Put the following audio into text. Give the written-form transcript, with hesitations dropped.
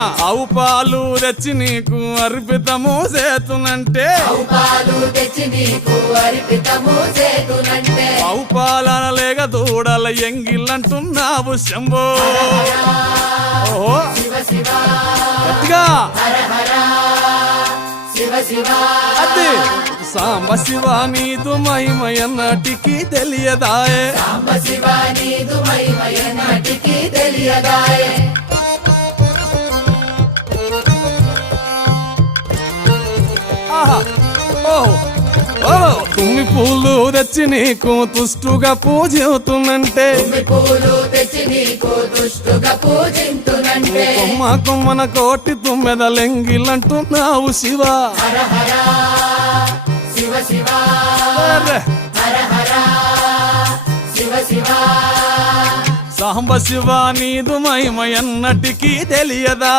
ఆవు పాలు తెచ్చి నీకు అర్పితము చేతునంటే ఆవు పాలన లేక దూడల ఎంగిల్లంటున్నావు శంభో ఓహో గట్టిగా అది సాంబ శివ నీదు మహిమయన్నటికి తెలియదాయే తుమ్మి పూలు తెచ్చి నీకు తుష్టుగా పూజితునంటే కొమ్మ కొమ్మన కోటి తుమ్మెదలెంగిలంటున్నావు శివ సాంబ శివ నీదు మహిమయన్నటికి తెలియదా